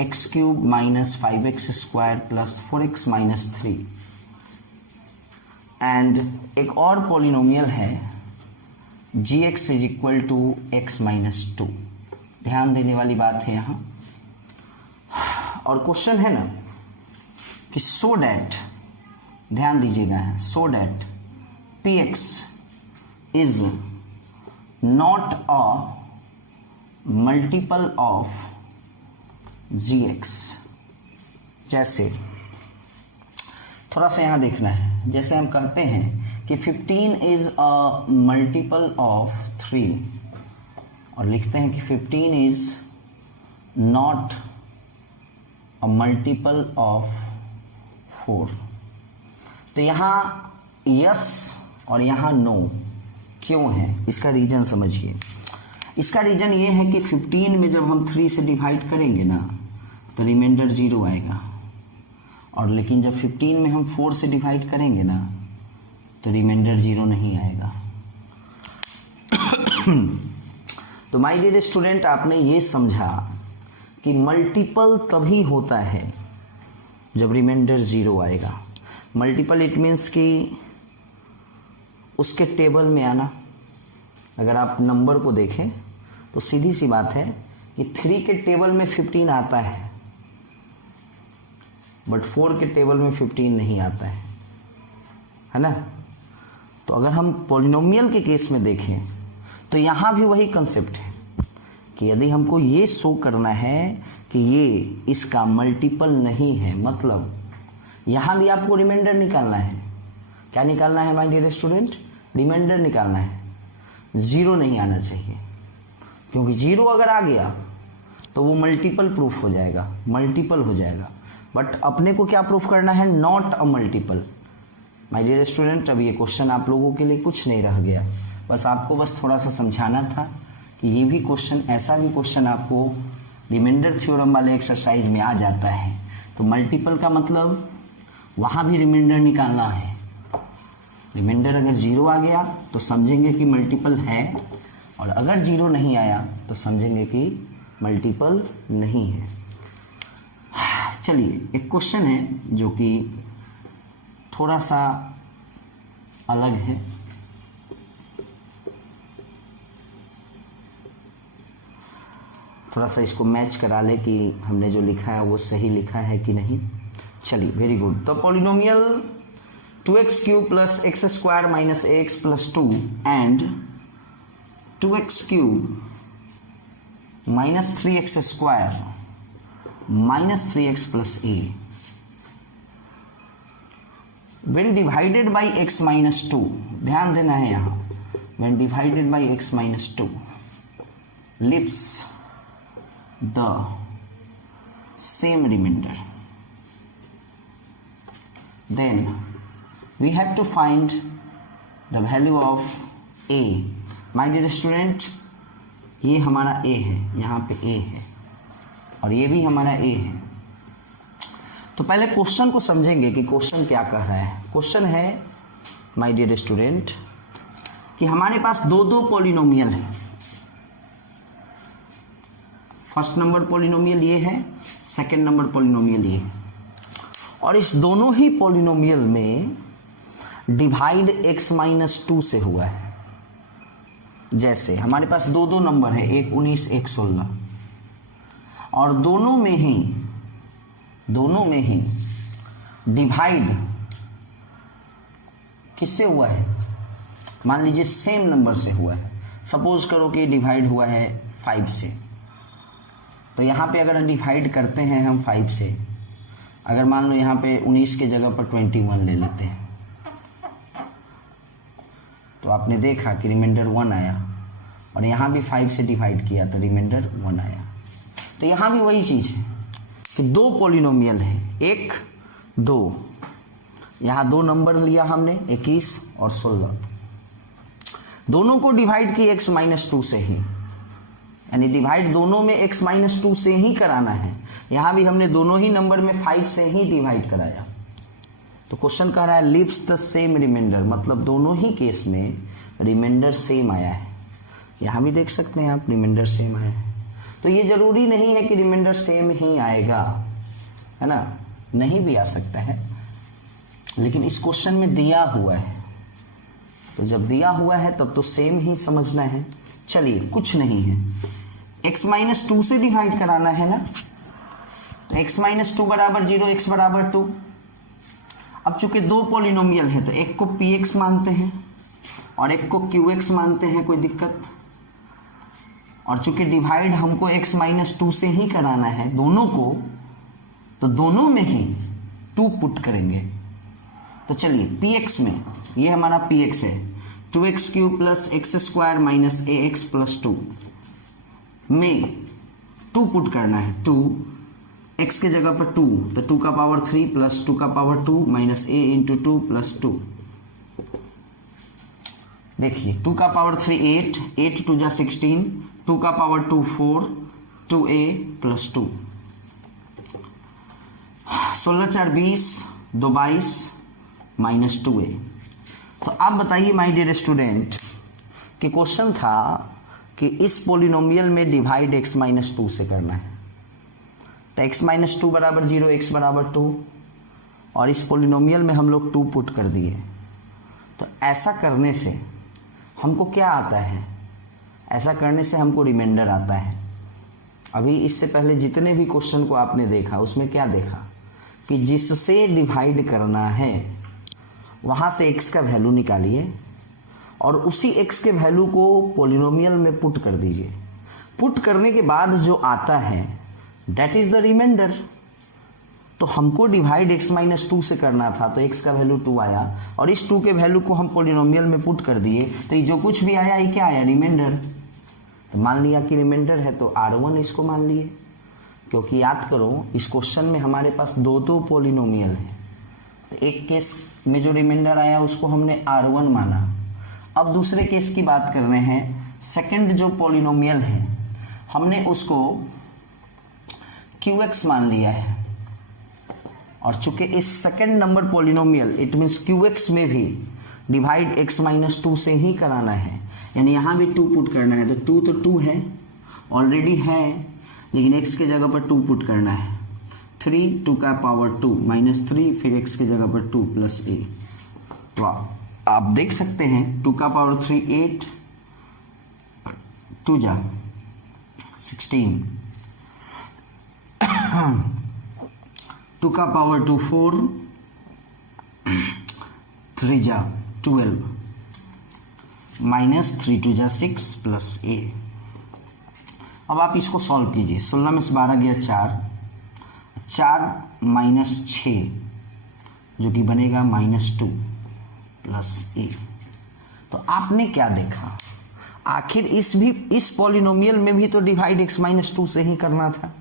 x³ minus 5x² plus 4x minus 3, and एक और पॉलिनोमियल है gx is equal to x minus 2। ध्यान देने वाली बात है यहां। और क्वेश्चन है ना कि सो डैट, ध्यान दीजिएगा, so that px is not a multiple of gx। जैसे थोड़ा सा यहां देखना है, जैसे हम कहते हैं कि 15 इज अ मल्टीपल ऑफ 3 और लिखते हैं कि 15 is not a multiple of 4। तो यहां यस और यहां नो क्यों है, इसका रीजन समझिए। इसका रीजन ये है कि 15 में जब हम 3 से डिवाइड करेंगे ना तो रिमाइंडर 0 आएगा, और लेकिन जब 15 में हम 4 से डिवाइड करेंगे ना तो रिमाइंडर 0 नहीं आएगा। तो माय डियर स्टूडेंट, आपने ये समझा कि मल्टीपल तभी होता है जब रिमाइंडर 0 आएगा। मल्टीपल इट मीन्स कि उसके टेबल में आना। अगर आप नंबर को देखें तो सीधी सी बात है कि 3 के टेबल में 15 आता है बट 4 के टेबल में 15 नहीं आता है ना। तो अगर हम पॉलिनोमियल के केस में देखें तो यहां भी वही कंसेप्ट है कि यदि हमको ये शो करना है कि ये इसका मल्टीपल नहीं है, मतलब यहां भी आपको रिमाइंडर निकालना है। क्या निकालना है माय डियर स्टूडेंट? रिमाइंडर निकालना है। 0 नहीं आना चाहिए, क्योंकि 0 अगर आ गया तो वो मल्टीपल प्रूफ हो जाएगा, मल्टीपल हो जाएगा। बट अपने को क्या प्रूफ करना है? Not a multiple. My dear student, अब ये क्वेश्चन आप लोगों के लिए कुछ नहीं रह गया, बस आपको बस थोड़ा सा समझाना था कि ये भी क्वेश्चन, ऐसा भी क्वेश्चन आपको रिमाइंडर थ्योरम वाले एक्सरसाइज में आ जाता है। तो मल्टीपल का मतलब वहां भी रिमाइंडर निकालना है। रिमाइंडर अगर 0 आ गया तो समझेंगे कि मल्टीपल है, और अगर 0 नहीं आया तो समझेंगे कि मल्टीपल नहीं है। चलिए एक क्वेश्चन है जो कि थोड़ा सा अलग है। थोड़ा सा इसको मैच करा ले कि हमने जो लिखा है वो सही लिखा है कि नहीं। चलिए वेरी गुड। तो polynomial 2x³ plus x² minus ax plus 2 and 2x³ minus 3x² minus 3x plus a when divided by x minus 2, ध्यान देना है यहां, when divided by x minus 2 leaves the same remainder, then we have to find the value of a. My dear student, ये हमारा a है, यहाँ पे a है और ये भी हमारा a है। तो पहले क्वेश्चन को समझेंगे कि क्वेश्चन क्या कह रहा है। क्वेश्चन है माय डियर स्टूडेंट कि हमारे पास दो दो पॉलिनोमियल है। फर्स्ट नंबर पॉलिनोमियल ये है, सेकंड नंबर पॉलिनोमियल ये है, और इस दोनों ही पॉलिनोमियल में डिवाइड x-2 से हुआ है। जैसे हमारे पास दो दो नंबर है, एक 19 एक 16, और दोनों में ही डिवाइड किससे हुआ है? मान लीजिए सेम नंबर से हुआ है। सपोज करो कि डिवाइड हुआ है 5 से, तो यहाँ पे अगर डिवाइड करते हैं हम 5 से, अगर मान लो यहाँ पे 19 के जगह पर 21 ले लेते हैं, तो आपने देखा कि रिमाइंडर 1 आया, और यहाँ भी 5 से डिवाइड किया तो रिमाइंडर 1 आया। तो यहाँ भी वही चीज है कि दो पॉलिनोमियल है, 1 2, यहाँ दो नंबर लिया हमने 21 और 16, दोनों को डिवाइड की x-2 से ही, यानी डिवाइड दोनों में x-2 से ही कराना है। यहां भी हमने दोनों ही नंबर में 5 से ही डिवाइड कराया। तो क्वेश्चन कह रहा है लीव्स द सेम रिमाइंडर, मतलब दोनों ही केस में रिमाइंडर सेम आया है। यहां भी देख सकते हैं आप, रिमाइंडर सेम आया है। तो ये जरूरी नहीं है कि रिमाइंडर सेम ही आएगा, है ना, नहीं भी आ सकता है, लेकिन इस क्वेश्चन में दिया हुआ है, तो जब दिया हुआ है तब तो सेम ही समझना है। चलिए, कुछ नहीं है, x-2 से डिवाइड कराना है ना, x-2 बराबर 0, x बराबर 2। अब चूंकि दो पॉलिनोमियल है तो एक को px मानते हैं और एक को qx मानते हैं, कोई दिक्कत। और चूंकि डिवाइड हमको x-2 से ही कराना है दोनों को, तो दोनों में ही 2 पुट करेंगे। तो चलिए, px में, ये हमारा px है, 2x³ plus x² minus ax plus 2 में 2 पुट करना है। 2 x के जगह पर 2, तो 2 का पावर 3 प्लस 2 का power 2 minus a into 2 plus 2। देखिए, 2 का पावर 3 8, 8 2 जा 16, 2 का power 2 4, 2a plus 2, 16 4 20, 2 22 minus 2a। तो आप बताइए माय डियर स्टूडेंट कि क्वेश्चन था कि इस पॉलिनोमियल में डिवाइड x-2 से करना है, तो x-2 बराबर 0, x बराबर 2, और इस पॉलिनोमियल में हम लोग 2 पुट कर दिए। तो ऐसा करने से हमको क्या आता है? ऐसा करने से हमको रिमाइंडर आता है। अभी इससे पहले जितने भी क्वेश्चन को आपने देखा उसमें क्या देखा कि जिससे डिवाइड करना है वहां से x का वैल्यू निकालिए और उसी x के वैल्यू को पॉलिनोमियल में पुट कर दीजिए। पुट करने के बाद जो आता है दैट इज द रिमाइंडर। तो हमको डिवाइड x-2 से करना था, तो x का वैल्यू 2 आया और इस 2 के वैल्यू को हम पॉलिनोमियल में पुट कर दिए, तो ये जो कुछ भी आया ये क्या आया? रिमाइंडर। तो मान लिया कि रिमाइंडर है तो R1 इसको मान लिए, क्योंकि याद करो इस क्वेश्चन में हमारे पास दो दो पॉलिनोमियल है। तो एक केस में जो रिमाइंडर आया उसको हमने R1 माना। अब दूसरे केस की बात कर रहे हैं, सेकंड जो पॉलिनोमियल है हमने उसको QX मान लिया है, और चूंकि इस second number polynomial it means QX में भी डिवाइड x-2 से ही कराना है, यानी यहां भी 2 पुट करना है। तो 2 है ऑलरेडी है, लेकिन x के जगह पर 2 पुट करना है। 3 2 का पावर 2 माइनस 3, फिर x के जगह पर 2 प्लस a। तो आप देख सकते हैं 2 का पावर 3 8, 2 जा 16, 2 का पावर 2 4, 3 जा 12, माइनस 3 2 जा 6 प्लस a। अब आप इसको सॉल्व कीजिए। 16 में से 12 गया 4, 4 माइनस 6 जो कि बनेगा माइनस 2 प्लस a। तो आपने क्या देखा? आखिर इस पॉलिनोमियल में भी तो डिवाइड x माइनस 2 से ही करना था।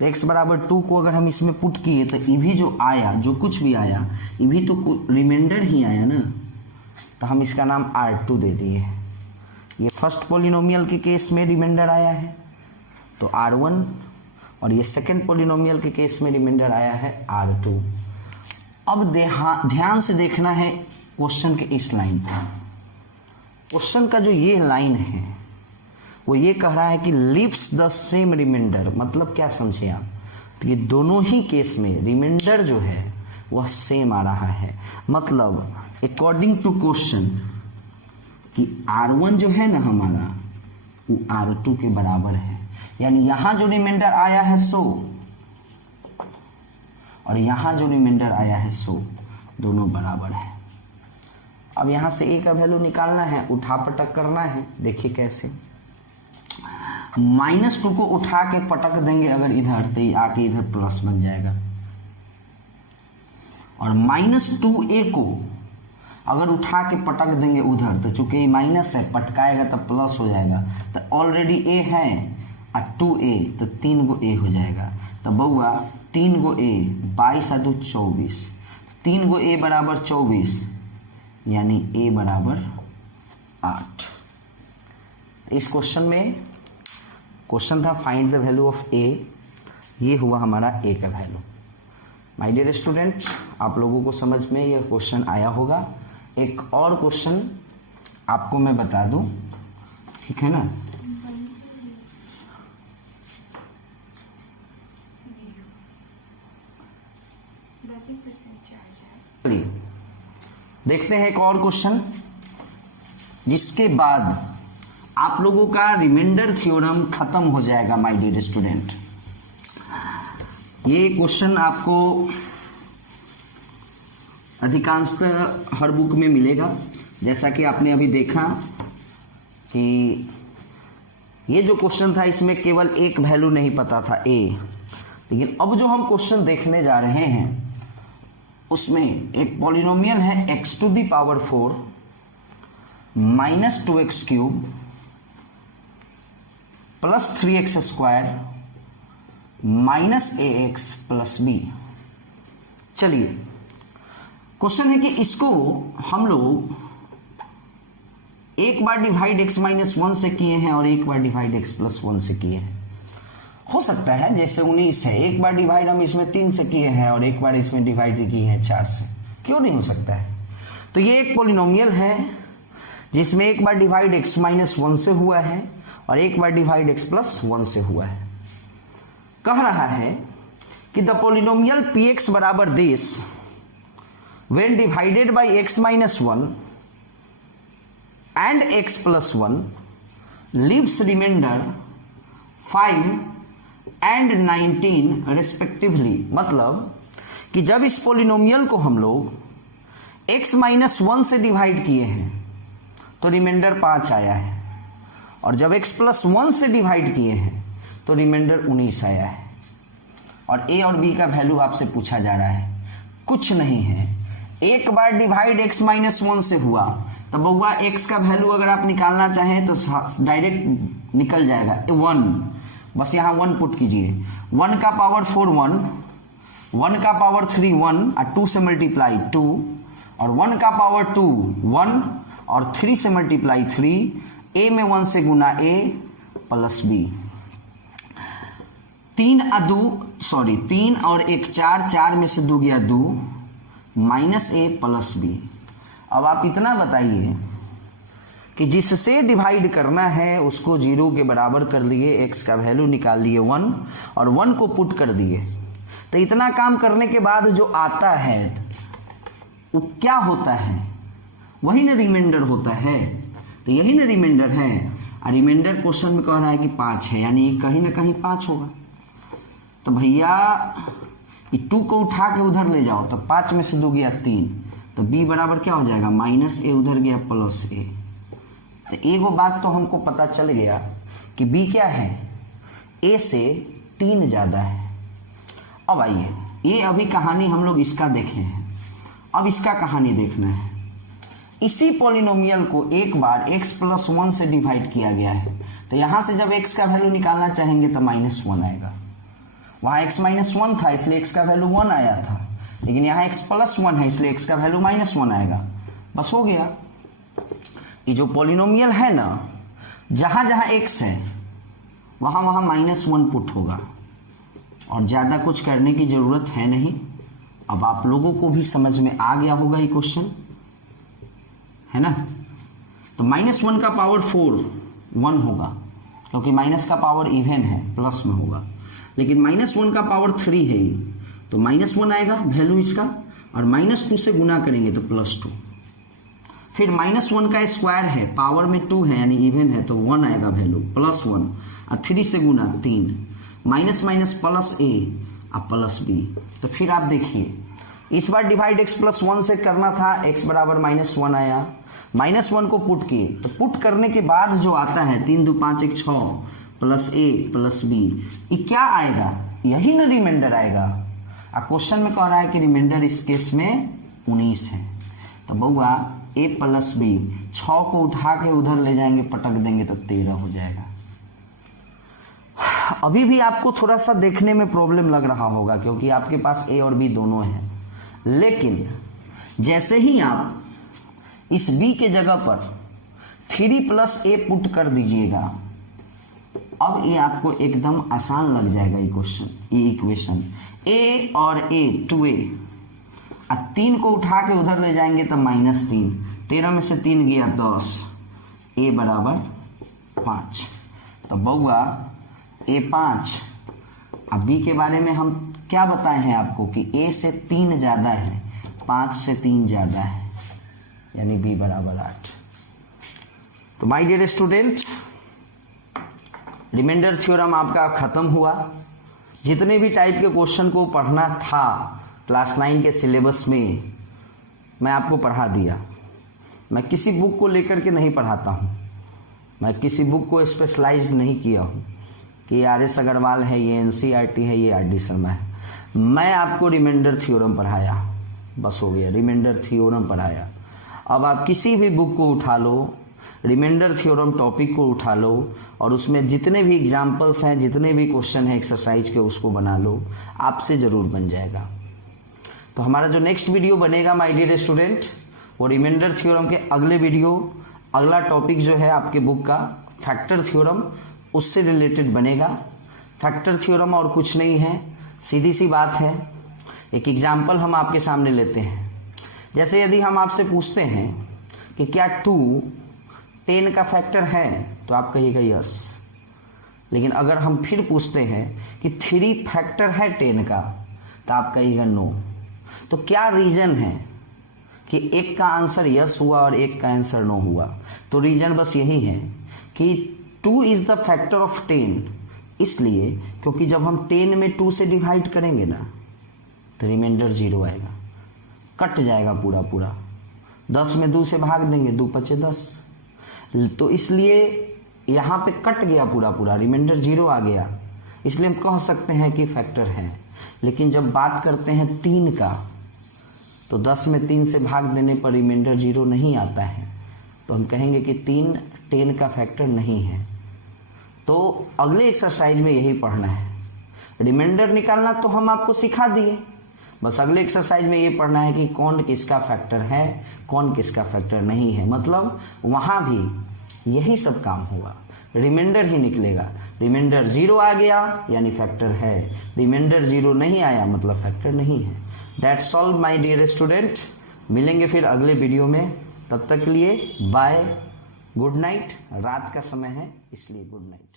तो x बराबर 2 को अगर हम इसमें पुट किए तो ये भी जो आया, जो कुछ भी आया, ये भी तो रिमाइंडर ही आया ना, तो हम इसका नाम R2 दे दिए। ये फर्स्ट पॉलिनोमियल के केस में रिमाइंडर आया है तो R1, और ये सेकंड पॉलिनोमियल के केस में रिमाइंडर आया है R2। अब ध्यान से देखना है क्वेश्चन के इस लाइन पर। क्वेश्चन का जो ये लाइन है वो ये कह रहा है कि लीव्स द सेम रिमाइंडर। मतलब क्या समझे आप? तो ये दोनों ही केस में रिमाइंडर जो है वह सेम आ रहा है। मतलब अकॉर्डिंग टू क्वेश्चन कि R1 जो है ना हमारा वो R2 के बराबर है, यानी यहां जो रिमाइंडर आया है 100 और यहां जो रिमाइंडर आया है 100, दोनों बराबर है। अब यहां से a का वैल्यू निकालना है, उठा पटक करना है। देखिए कैसे, -2 को उठा के पटक देंगे अगर इधर, तो ये आके इधर प्लस बन जाएगा, और -2a को अगर उठा के पटक देंगे उधर, तो चूंकि माइनस है, पटकाएगा तो प्लस हो जाएगा। तो ऑलरेडी a है और 2a, तो 3 गो a हो जाएगा। तो बउआ 3 गो a, 22 और 2 24, 3 गो a बराबर 24, यानी a बराबर 8। इस क्वेश्चन में क्वेश्चन था find the value of a, ये हुआ हमारा a का वैल्यू। माय डियर स्टूडेंट, आप लोगों को समझ में यह क्वेश्चन आया होगा। एक और क्वेश्चन आपको मैं बता दूं, ठीक है ना। चलिए देखते हैं एक और क्वेश्चन, जिसके बाद आप लोगों का रिमाइंडर थ्योरम खत्म हो जाएगा। माय डियर स्टूडेंट, ये क्वेश्चन आपको अधिकांशतः हर बुक में मिलेगा। जैसा कि आपने अभी देखा कि ये जो क्वेश्चन था इसमें केवल एक वैल्यू नहीं पता था a, लेकिन अब जो हम क्वेश्चन देखने जा रहे हैं उसमें एक पॉलिनोमियल है x to the power 4 minus 2x cube plus 3x square minus ax plus b। चलिए क्वेश्चन है कि इसको हम लोग एक बार डिवाइड x माइनस 1 से किए हैं और एक बार डिवाइड x प्लस 1 से किए हैं। हो सकता है जैसे 19 है, एक बार डिवाइड हम इसमें 3 से किए हैं और एक बार इसमें डिवाइड किए हैं 4 से। क्यों नहीं हो सकता है? तो ये एक पॉलिनोमियल है जिसमें एक बार डिवाइड x माइनस 1 से हुआ है और एक बार डिवाइड x प्लस 1 से हुआ है। कह रहा है कि द पॉलिनोमियल px बराबर this when divided by x minus 1 and x plus 1 leaves remainder 5 and 19 respectively। मतलब कि जब इस पॉलिनोमियल को हम लोग x माइनस 1 से डिवाइड किए हैं तो रिमाइंडर 5 आया है, और जब x प्लस 1 से डिवाइड किए हैं तो रिमाइंडर 19 आया है। और a और b का वैल्यू आपसे पूछा जा रहा है, कुछ नहीं है। एक बार डिवाइड x माइनस 1 से हुआ तो बउआ x का वैल्यू अगर आप निकालना चाहें तो डायरेक्ट निकल जाएगा 1, बस यहां 1 पुट कीजिए। 1 का पावर 4 1, 1 का पावर 3 1 और 2 से मल्टीप्लाई 2, और 1 का पावर 2 1 और 3 से मल्टीप्लाई 3, a में 1 से गुना a प्लस b। 3 और 1 4, 4 में से 2 गया 2, माइनस a प्लस b। अब आप इतना बताइए कि जिससे डिवाइड करना है उसको 0 के बराबर कर लिए, x का वैल्यू निकाल लिए 1 और 1 को पुट कर दिए। तो इतना काम करने के बाद जो आता है वो क्या होता है? वही ना रिमाइंडर होता है। तो यही ना रिमाइंडर है, और रिमाइंडर क्वेश्चन में कह रहा है कि 5 है, यानी कहीं ना कहीं 5 होगा। तो भैया 2 को उठा के उधर ले जाओ तो 5 में से 2 गया 3, तो b बराबर क्या हो जाएगा? माइनस a, उधर गया प्लस a। तो एगो बात तो हमको पता चल गया कि b क्या है, a से 3 ज्यादा है। अब आइए, ये अभी कहानी हम लोग इसका देखे हैं, अब इसका कहानी देखना है। इसी पॉलिनोमियल को एक बार x प्लस 1 से डिवाइड किया गया है, तो यहां से जब x का वैल्यू निकालना चाहेंगे तो -1 आएगा। वहां x -1 था इसलिए x का वैल्यू 1 आया था, लेकिन यहाँ x प्लस 1 है इसलिए x का वैल्यू -1 आएगा। बस हो गया। ये जो पॉलिनोमियल है ना, जहां जहां x है वहां वहां -1 पुट होगा और ज्यादा कुछ करने की जरूरत है नहीं। अब आप लोगों को भी समझ में आ गया होगा ये क्वेश्चन, है ना। तो -1 का पावर 4 1 होगा, क्योंकि माइनस का पावर इवन है, प्लस में होगा। लेकिन -1 का पावर 3 है ये, तो -1 आएगा वैल्यू इसका, और -2 से गुना करेंगे तो +2। फिर -1 का स्क्वायर है, पावर में 2 है यानी इवन है, तो 1 आएगा वैल्यू, +1, और 3 से गुना 3, माइनस माइनस प्लस a और प्लस b। तो फिर आप देखिए, इस बार डिवाइड x प्लस 1 से करना था, x बराबर -1 आया, -1 को पुट किए, तो पुट करने के बाद जो आता है 3 2 5 1 6 प्लस a प्लस b, ये क्या आएगा? यही ना रिमाइंडर आएगा। और क्वेश्चन में कह रहा है कि रिमाइंडर इस केस में 19 है। तो बउआ a प्लस b, 6 को उठा के उधर ले जाएंगे, पटक देंगे तो 13 हो जाएगा। अभी भी आपको थोड़ा सा देखने में प्रॉब्लम लग रहा होगा, क्योंकि आपके पास a और b दोनों हैं, लेकिन जैसे ही आप इस b के जगह पर 3 प्लस a पुट कर दीजिएगा, अब ये आपको एकदम आसान लग जाएगा ये क्वेश्चन, ये इक्वेशन। a और a 2a, 3 को उठा के उधर ले जाएंगे तो -3, 13 में से 3 गया 10, a बराबर 5। तो बउआ a 5। अब b के बारे में हम क्या बताए हैं आपको कि a से 3 ज्यादा है, 5 से 3 ज्यादा है, यानी b बराबर 8। तो my dear student, remainder theorem आपका खत्म हुआ। जितने भी टाइप के क्वेश्चन को पढ़ना था क्लास 9 के सिलेबस में, मैं आपको पढ़ा दिया। मैं किसी बुक को लेकर के नहीं पढ़ाता हूँ, मैं किसी बुक को स्पेशलाइज्ड नहीं किया हूँ कि RS अग्रवाल है, ये NCERT है, ये RD शर्मा है। मैं आपको रिमाइंडर थ्योरम पढ़ाया, बस हो गया, रिमाइंडर थ्योरम पढ़ाया। अब आप किसी भी बुक को उठा लो, रिमाइंडर थ्योरम टॉपिक को उठा लो, और उसमें जितने भी एग्जाम्पल्स हैं, जितने भी क्वेश्चन हैं एक्सरसाइज के, उसको बना लो, आपसे जरूर बन जाएगा। तो हमारा जो नेक्स्ट वीडियो बनेगा माय डियर स्टूडेंट, वो रिमाइंडर थ्योरम के अगले वीडियो, अगला टॉपिक जो है आपके बुक का फैक्टर थ्योरम, उससे रिलेटेड बनेगा। फैक्टर थ्योरम और कुछ नहीं है, सीधी सी बात है। एक एग्जाम्पल हम आपके सामने लेते हैं। जैसे यदि हम आपसे पूछते हैं कि क्या 2 10 का फैक्टर है, तो आप कहिएगा यस। लेकिन अगर हम फिर पूछते हैं कि 3 फैक्टर है 10 का, तो आप कहिएगा नो। तो क्या रीजन है कि एक का आंसर यस हुआ और एक का आंसर नो हुआ? तो रीजन बस यही है कि 2 इज द फैक्टर ऑफ 10, इसलिए क्योंकि जब हम 10 में 2 से डिवाइड करेंगे ना, तो रिमाइंडर 0 आएगा, कट जाएगा पूरा पूरा। 10 में 2 से भाग देंगे, 2 पचे 10, तो इसलिए यहां पे कट गया पूरा पूरा, रिमाइंडर 0 आ गया, इसलिए हम कह सकते हैं कि फैक्टर है। लेकिन जब बात करते हैं 3 का, तो 10 में 3 से भाग देने पर रिमाइंडर 0 नहीं आता है, तो हम कहेंगे कि 3 10 का फैक्टर नहीं है। तो अगले एक्सरसाइज में यही पढ़ना है। रिमाइंडर निकालना तो हम आपको सिखा दिए, बस अगले एक्सरसाइज में ये पढ़ना है कि कौन किसका फैक्टर है, कौन किसका फैक्टर नहीं है। मतलब वहां भी यही सब काम होगा, रिमाइंडर ही निकलेगा। रिमाइंडर 0 आ गया यानी फैक्टर है, रिमाइंडर 0 नहीं आया मतलब फैक्टर नहीं है। That's all my dear student. मिलेंगे फिर अगले वीडियो में, तब तक के लिए बाय, गुड नाइट। रात का समय है इसलिए गुड नाइट।